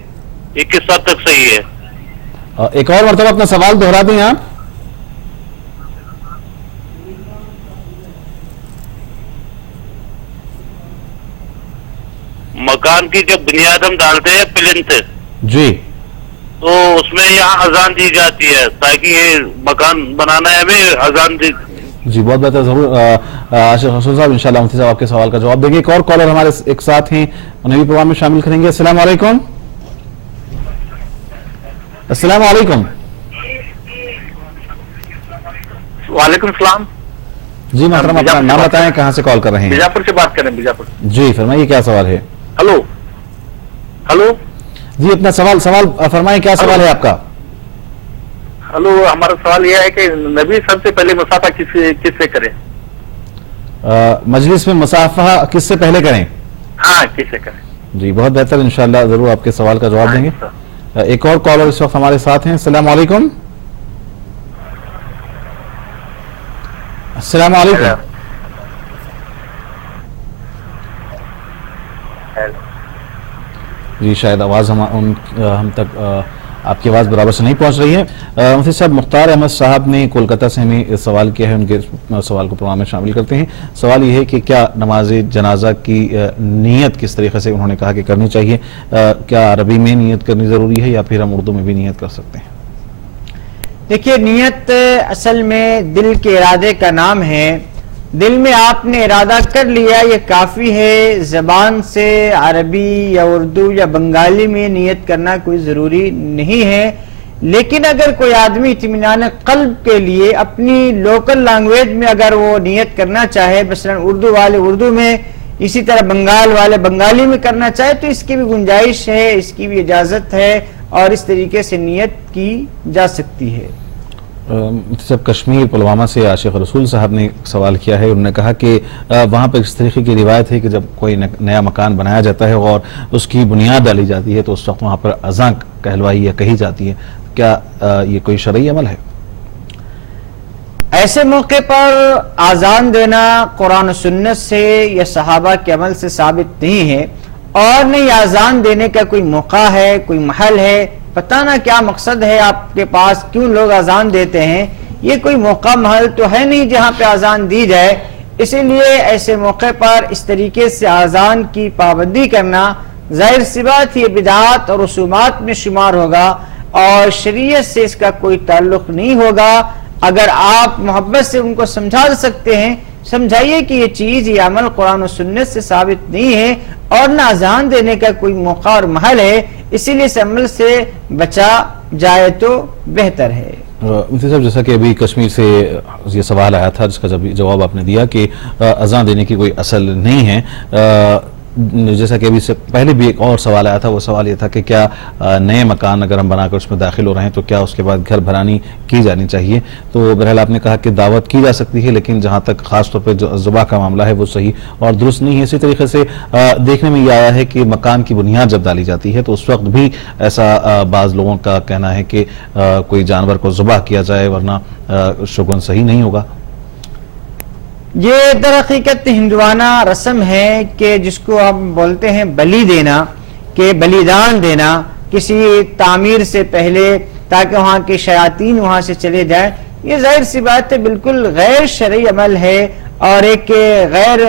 یہ کس حد تک صحیح ہے؟ ایک اور مرتبہ اپنا سوال دہرا دیں آپ. مکان کی جب بنیاد ہم ڈالتے ہیں پلنتھ، جی تو اس میں یہاں اذان دی جاتی ہے تاکہ یہ مکان بنانا ہے ہمیں اذان دی. جی بہت بہتر، ضرور عاشق رسول صاحب انشاءاللہ مفتی صاحب آپ کے سوال کا جواب دیں گے. ایک اور کالر ہمارے ایک ساتھ ہیں، انہیں بھی پروگرام میں شامل کریں گے. السلام علیکم. السلام علیکم. وعلیکم السلام. جی محترم اپنا نام بتائیں، کہاں سے کال کر رہے ہیں؟ بیجاپور سے بات کر رہے ہیں. بیجاپور. جی فرمائیے کیا سوال ہے؟ Hello hello. جی اپنا سوال فرمائیں کیا سوال ہے آپ کا؟ ہلو، ہمارا سوال یہ ہے کہ نبی سب سے پہلے مصافحہ کس سے کرے؟ مجلس میں مصافحہ کس سے پہلے کریں؟ ہاں کس سے کریں. جی بہت بہتر، انشاءاللہ ضرور آپ کے سوال کا جواب دیں گے. ایک اور کالر اس وقت ہمارے ساتھ ہیں. السلام علیکم. السلام علیکم. جی شاید آواز ہم تک آپ کی آواز برابر سے نہیں پہنچ رہی ہے. مفتی صاحب مختار احمد صاحب نے کولکتہ سے ہمیں سوال کیا ہے، ان کے سوال کو پروگرام میں شامل کرتے ہیں. سوال یہ ہے کہ کیا نماز جنازہ کی نیت کس طریقے سے انہوں نے کہا کہ کرنی چاہیے، کیا عربی میں نیت کرنی ضروری ہے یا پھر ہم اردو میں بھی نیت کر سکتے ہیں؟ دیکھیے نیت اصل میں دل کے ارادے کا نام ہے. دل میں آپ نے ارادہ کر لیا یہ کافی ہے، زبان سے عربی یا اردو یا بنگالی میں نیت کرنا کوئی ضروری نہیں ہے. لیکن اگر کوئی آدمی اطمینان قلب کے لیے اپنی لوکل لینگویج میں اگر وہ نیت کرنا چاہے، مثلا اردو والے اردو میں، اسی طرح بنگال والے بنگالی میں کرنا چاہے، تو اس کی بھی گنجائش ہے، اس کی بھی اجازت ہے اور اس طریقے سے نیت کی جا سکتی ہے. صاحب کشمیر پلوامہ سے عاشق رسول صاحب نے سوال کیا ہے. انہوں نے کہا کہ وہاں پر اس طریقے کی روایت ہے کہ جب کوئی نیا مکان بنایا جاتا ہے اور اس کی بنیاد ڈالی جاتی ہے تو اس وقت وہاں پر اذان کہلوائی یا کہی جاتی ہے. کیا یہ کوئی شرعی عمل ہے؟ ایسے موقع پر اذان دینا قرآن و سنت سے یا صحابہ کے عمل سے ثابت نہیں ہے، اور نہیں اذان دینے کا کوئی موقع ہے، کوئی محل ہے. پتہ نہ کیا مقصد ہے آپ کے پاس، کیوں لوگ اذان دیتے ہیں. یہ کوئی موقع محل تو ہے نہیں جہاں پہ اذان دی جائے. اسی لیے ایسے موقع پر اس طریقے سے اذان کی پابندی کرنا ظاہر سی بات یہ بدعات اور رسومات میں شمار ہوگا اور شریعت سے اس کا کوئی تعلق نہیں ہوگا. اگر آپ محبت سے ان کو سمجھا سکتے ہیں، سمجھائیے کہ یہ چیز، یہ عمل قرآن و سنت سے ثابت نہیں ہے اور نہ اذان دینے کا کوئی موقع اور محل ہے. اسی لیے اس عمل سے بچا جائے تو بہتر ہے. مفتی صاحب جیسا کہ ابھی کشمیر سے یہ سوال آیا تھا جس کا جواب آپ نے دیا کہ اذان دینے کی کوئی اصل نہیں ہے، جیسا کہ ابھی سے پہلے بھی ایک اور سوال آیا تھا. وہ سوال یہ تھا کہ کیا نئے مکان اگر ہم بنا کر اس میں داخل ہو رہے ہیں تو کیا اس کے بعد گھر بھرانی کی جانی چاہیے؟ تو بہرحال آپ نے کہا کہ دعوت کی جا سکتی ہے، لیکن جہاں تک خاص طور پہ جو ذبح کا معاملہ ہے وہ صحیح اور درست نہیں ہے. اسی طریقے سے دیکھنے میں یہ آیا ہے کہ مکان کی بنیاد جب ڈالی جاتی ہے تو اس وقت بھی ایسا بعض لوگوں کا کہنا ہے کہ کوئی جانور کو ذبح کیا جائے ورنہ شگون صحیح نہیں ہوگا. یہ در حقیقت ہندوانہ رسم ہے کہ جس کو ہم بولتے ہیں بلی دینا، کہ بلیدان دینا کسی تعمیر سے پہلے تاکہ وہاں کے شیاطین وہاں سے چلے جائیں. یہ ظاہر سی بات ہے بالکل غیر شرعی عمل ہے اور ایک غیر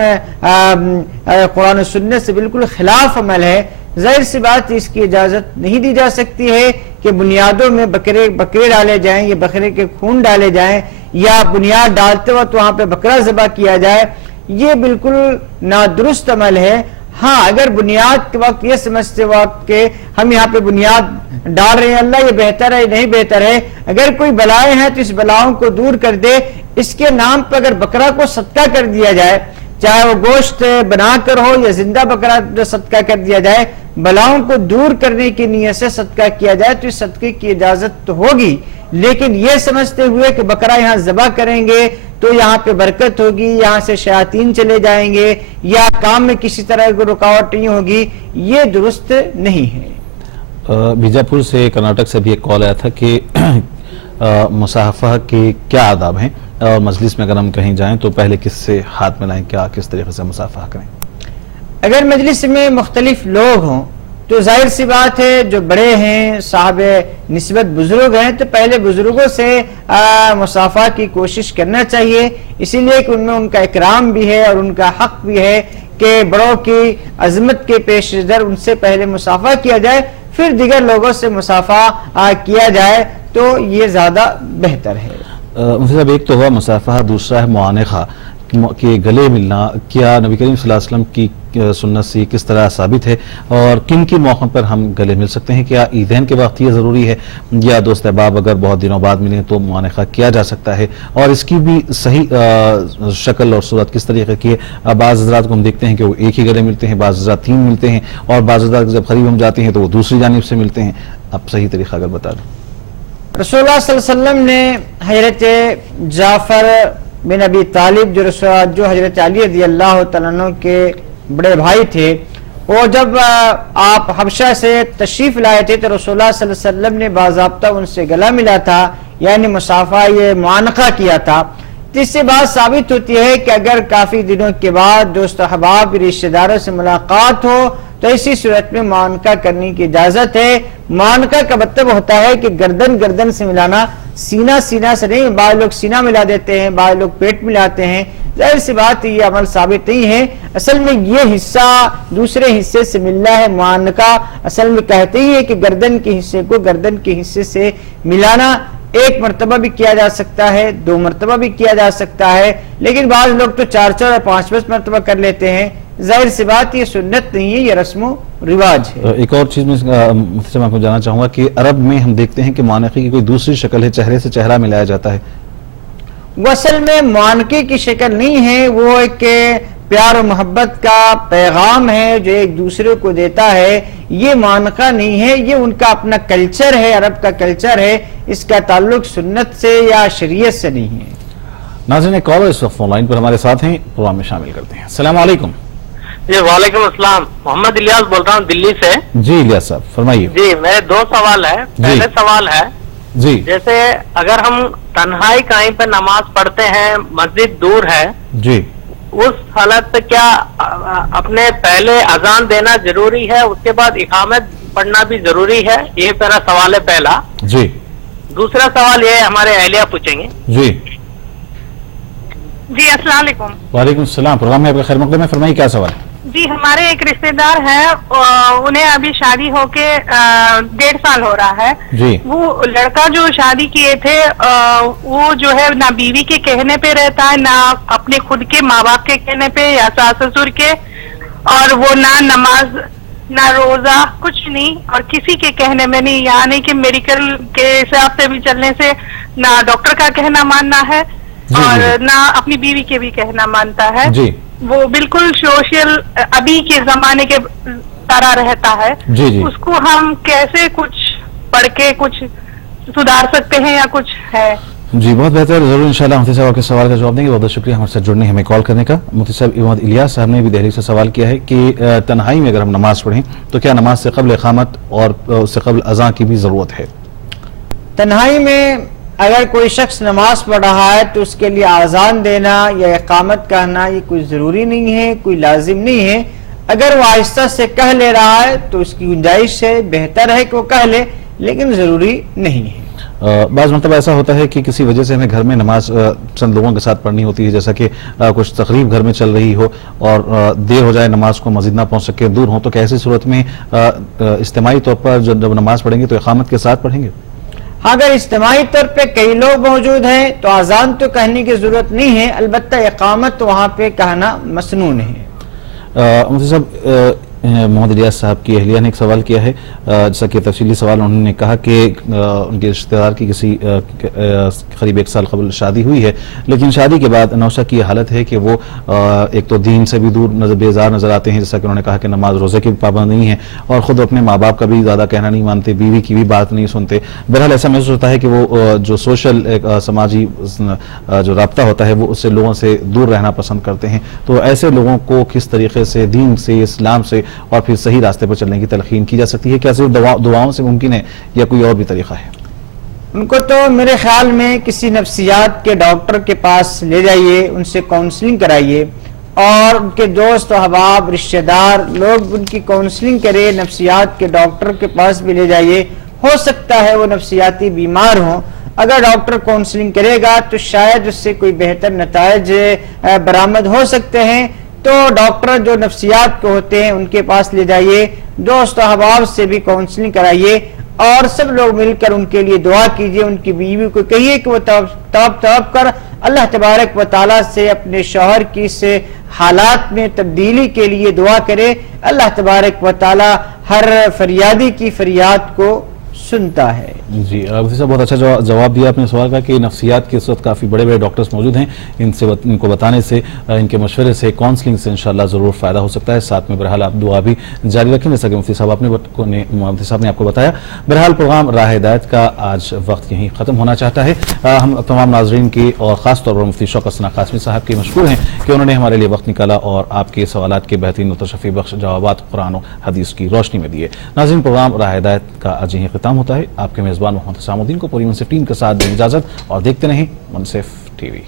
قرآن و سنت سے بالکل خلاف عمل ہے. ظاہر سی بات اس کی اجازت نہیں دی جا سکتی ہے کہ بنیادوں میں بکرے ڈالے جائیں یا بکرے کے خون ڈالے جائیں یا بنیاد ڈالتے وقت وہاں پہ بکرا ذبح کیا جائے. یہ بالکل نادرست عمل ہے. ہاں اگر بنیاد کے وقت یہ سمجھتے وقت کہ ہم یہاں پہ بنیاد ڈال رہے ہیں اللہ یہ بہتر ہے نہیں بہتر ہے, اگر کوئی بلائیں ہیں تو اس بلاؤں کو دور کر دے. اس کے نام پر اگر بکرا کو صدقہ کر دیا جائے, چاہے وہ گوشت بنا کر ہو یا زندہ بکرا صدقہ کر دیا جائے, بلاؤں کو دور کرنے کی نیت سے صدقہ کیا جائے تو اس صدقے کی اجازت تو ہوگی. لیکن یہ سمجھتے ہوئے کہ بکرا یہاں ذبح کریں گے تو یہاں پہ برکت ہوگی, یہاں سے شیاطین چلے جائیں گے یا کام میں کسی طرح کی رکاوٹ نہیں ہوگی, یہ درست نہیں ہے. بیجاپور سے کرناٹک سے بھی ایک کال آیا تھا کہ مصافحہ کے کیا آداب ہیں اور مجلس میں اگر ہم کہیں جائیں تو پہلے کس سے ہاتھ ملائیں, کیا کس طریقے سے مصافحہ کریں؟ اگر مجلس میں مختلف لوگ ہوں تو ظاہر سی بات ہے جو بڑے ہیں صاحب نسبت بزرگ ہیں تو پہلے بزرگوں سے مصافحہ کی کوشش کرنا چاہیے, اسی لیے کہ ان میں ان کا اکرام بھی ہے اور ان کا حق بھی ہے کہ بڑوں کی عظمت کے پیش نظر ان سے پہلے مصافحہ کیا جائے, پھر دیگر لوگوں سے مصافحہ کیا جائے تو یہ زیادہ بہتر ہے. مفتی صاحب ایک تو ہوا مصافحہ, دوسرا ہے معانقہ کہ گلے ملنا. کیا نبی کریم صلی اللہ علیہ وسلم کی سنت سے کس طرح ثابت ہے اور کن کن موقع پر ہم گلے مل سکتے ہیں؟ کیا عیدین کے وقت یہ ضروری ہے یا دوست احباب اگر بہت دنوں بعد ملیں تو معانقہ کیا جا سکتا ہے؟ اور اس کی بھی صحیح شکل اور صورت کس طریقے کی ہے؟ بعض حضرات کو ہم دیکھتے ہیں کہ وہ ایک ہی گلے ملتے ہیں, بعض حضرات 3 ملتے ہیں, اور بعض حضرات جب قریب ہم جاتے ہیں تو وہ دوسری جانب سے ملتے ہیں. اب صحیح طریقہ اگر بتا دیں. رسول اللہ صلی اللہ علیہ وسلم نے حضرت جعفر بن ابی طالب جو حضرت علی رضی اللہ تعالیٰ عنہ کے بڑے بھائی تھے, وہ جب آپ حبشہ سے تشریف لائے تھے تو رسول اللہ صلی اللہ علیہ وسلم نے باضابطہ ان سے گلا ملا تھا, یعنی مصافحہ یہ معانقہ کیا تھا. اس سے بات ثابت ہوتی ہے کہ اگر کافی دنوں کے بعد دوست احباب رشتہ داروں سے ملاقات ہو تو اسی صورت میں معانقہ کرنے کی اجازت ہے. معانقہ کا مطلب ہوتا ہے کہ گردن سے ملانا, سینہ سے نہیں. بعض لوگ سینہ ملا دیتے ہیں, بعض لوگ پیٹ ملاتے ہیں. ظاہر سی بات یہ عمل ثابت نہیں ہے. اصل میں یہ حصہ دوسرے حصے سے ملنا ہے. معانقہ اصل میں کہتے ہی ہے کہ گردن کے حصے کو گردن کے حصے سے ملانا. 1 مرتبہ بھی کیا جا سکتا ہے, 2 مرتبہ بھی کیا جا سکتا ہے, لیکن بعض لوگ تو 4 اور 5 مرتبہ کر لیتے ہیں. ظاہر سی بات یہ سنت نہیں ہے, یہ رسم و رواج ہے. ایک اور چیز میں مفتی صاحب آپ کو جاننا چاہوں گا کہ عرب میں ہم دیکھتے ہیں کہ معانقے کی کوئی دوسری شکل ہے, چہرے سے چہرہ ملایا جاتا ہے. وہ اصل میں معانقے کی شکل نہیں ہے, وہ ایک پیار و محبت کا پیغام ہے جو ایک دوسرے کو دیتا ہے. یہ معانقہ نہیں ہے, یہ ان کا اپنا کلچر ہے, عرب کا کلچر ہے. اس کا تعلق سنت سے یا شریعت سے نہیں ہے. ناظرین ایک کالر اس وقت فون لائن پر ہمارے ساتھ ہیں, پروگرام میں شامل کرتے ہیں. السلام علیکم. جی وعلیکم السلام, محمد الیاس بول رہا ہوں دلی سے. جی الیاس صاحب فرمائیے. جی میرے 2 سوال ہیں. پہلے سوال ہے جی جیسے اگر ہم تنہائی کہیں پہ نماز پڑھتے ہیں, مسجد دور ہے, جی اس حالت پہ کیا اپنے پہلے اذان دینا ضروری ہے, اس کے بعد اقامت پڑھنا بھی ضروری ہے؟ یہ میرا سوال ہے پہلا. جی دوسرا سوال یہ ہمارے اہلیہ پوچھیں گے. جی جی السلام علیکم. وعلیکم السلام, پروگرام میں آپ کا خیر مقدم ہے, فرمائیے کیا سوال ہے؟ جی ہمارے ایک رشتہ دار ہے, انہیں ابھی شادی ہو کے 1.5 سال ہو رہا ہے. جی وہ لڑکا جو شادی کیے تھے وہ جو ہے نہ بیوی کے کہنے پہ رہتا ہے, نہ اپنے خود کے ماں باپ کے کہنے پہ یا ساس سسر کے, اور وہ نہ نماز نہ روزہ کچھ نہیں, اور کسی کے کہنے میں نہیں, یعنی کہ میڈیکل کے حساب سے بھی چلنے سے نہ ڈاکٹر کا کہنا ماننا ہے اور نہ اپنی بیوی کے بھی کہنا مانتا ہے. جی وہ بالکل سوشل ابھی کے زمانے کے طرح رہتا ہے. جی جی اس کو ہم کیسے کچھ پڑھ کے کچھ سدھار سکتے ہیں یا کچھ ہے؟ جی بہت بہتر, ضرور انشاءاللہ مفتی صاحب آپ کے سوال کا جواب دیں گے. بہت بہت شکریہ ہمارے ساتھ جڑنے, ہمیں کال کرنے کا. مفتی صاحب محمد الیاس صاحب نے بھی دہلی سے سوال کیا ہے کہ تنہائی میں اگر ہم نماز پڑھیں تو کیا نماز سے قبل اقامت اور اس سے قبل اذان کی بھی ضرورت ہے؟ تنہائی میں اگر کوئی شخص نماز پڑھ رہا ہے تو اس کے لیے آذان دینا یا اقامت کہنا یہ کوئی ضروری نہیں ہے, کوئی لازم نہیں ہے. اگر وہ آہستہ سے کہہ لے رہا ہے تو اس کی گنجائش ہے, بہتر ہے کہ وہ کہہ لے, لیکن ضروری نہیں ہے. بعض مرتبہ ایسا ہوتا ہے کہ کسی وجہ سے ہمیں گھر میں نماز چند لوگوں کے ساتھ پڑھنی ہوتی ہے، جیسا کہ کچھ تقریب گھر میں چل رہی ہو اور دیر ہو جائے، نماز کو مسجد نہ پہنچ سکے، دور ہوں، تو ایسی صورت میں اجتماعی طور پر جب نماز پڑھیں گے تو اقامت کے ساتھ پڑھیں گے؟ اگر اجتماعی طور پہ کئی لوگ موجود ہیں تو اذان تو کہنے کی ضرورت نہیں ہے، البتہ اقامت وہاں پہ کہنا مسنون ہے۔ مفتی صاحب، محمد الیاس صاحب کی اہلیہ نے ایک سوال کیا ہے، جیسا کہ تفصیلی سوال انہوں نے کہا کہ ان کے رشتہ دار کی کسی قریب 1 سال قبل شادی ہوئی ہے، لیکن شادی کے بعد نوشہ کی حالت ہے کہ وہ ایک تو دین سے بھی دور بیزار نظر آتے ہیں، جیسا کہ انہوں نے کہا کہ نماز روزے کی پابند نہیں ہے، اور خود اپنے ماں باپ کا بھی زیادہ کہنا نہیں مانتے، بیوی کی بھی بات نہیں سنتے۔ بہرحال ایسا محسوس ہوتا ہے کہ وہ جو سوشل سماجی جو رابطہ ہوتا ہے وہ اس سے لوگوں سے دور رہنا پسند کرتے ہیں، تو ایسے لوگوں کو کس طریقے سے دین سے، اسلام سے اور پھر صحیح راستے پر چلنے کی تلقین کی جا سکتی ہے؟ کیا صرف دعاؤں سے ممکن ہے یا کوئی اور بھی طریقہ ہے؟ ان کو تو میرے خیال میں کسی نفسیات کے ڈاکٹر کے پاس لے جائیے، ان سے کاؤنسلنگ کرائیے، اور ان کے دوست و احباب، رشتہ دار لوگ ان کی کاؤنسلنگ کرے، نفسیات کے ڈاکٹر کے پاس بھی لے جائیے۔ ہو سکتا ہے وہ نفسیاتی بیمار ہوں، اگر ڈاکٹر کاؤنسلنگ کرے گا تو شاید اس سے کوئی بہتر نتائج برآمد ہو سکتے ہیں۔ تو ڈاکٹر جو نفسیات کے ہوتے ہیں ان کے پاس لے جائیے، دوست و احباب سے بھی کاؤنسلنگ کرائیے، اور سب لوگ مل کر ان کے لیے دعا کیجیے۔ ان کی بیوی کو کہیے کہ وہ تڑپ کر اللہ تبارک و تعالیٰ سے اپنے شوہر کی سے حالات میں تبدیلی کے لیے دعا کرے۔ اللہ تبارک و تعالیٰ ہر فریادی کی فریاد کو سنتا ہے۔ جی مفتی صاحب، بہت اچھا جواب دیا اپنے سوال کا کہ نفسیات کے اس وقت کافی بڑے بڑے ڈاکٹرز موجود ہیں، ان کو بتانے سے، ان کے مشورے سے، کاؤنسلنگ سے انشاءاللہ ضرور فائدہ ہو سکتا ہے۔ ساتھ میں بہرحال آپ دعا بھی جاری رکھیں، جیسا کہ مفتی صاحب نے آپ کو بتایا۔ بہرحال پروگرام راہ ہدایت کا آج وقت یہیں ختم ہونا چاہتا ہے۔ ہم تمام ناظرین کی اور خاص طور پر مفتی شوکت ثنا قاسمی صاحب کے مشکور ہیں کہ انہوں نے ہمارے لیے وقت نکالا اور آپ کے سوالات کے بہترین و تشفی بخش جوابات قرآن و حدیث کی روشنی میں دیے۔ ناظرین، پروگرام راہ ہدایت کا آج یہیں ختم ہوتا ہے۔ آپ کے میزبان محمد حسام الدین کو پوری منصف ٹیم کے ساتھ دیں اجازت، اور دیکھتے رہیں منصف ٹی وی۔